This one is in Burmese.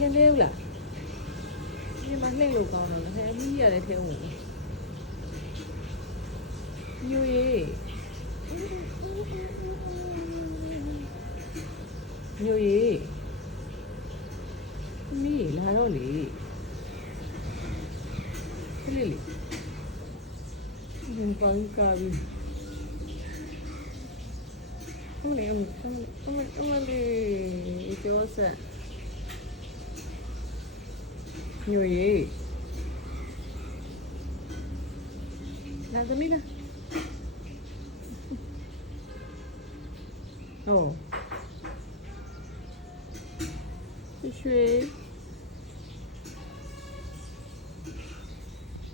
can live လားဒီမှာလှည့်လို့ကောင်းတော့ဟဲ့အကြီးကြီးရတယ်ထဲဝင်ညိုရေးညိုရေးမီးလာတော့လေခလေးလေးဒီပန်းကားပြီးဟုတ်လေဟုတ်လေကျော်ဆက်ညိုရေးလာသမီးလားဟုတ်ရွှေ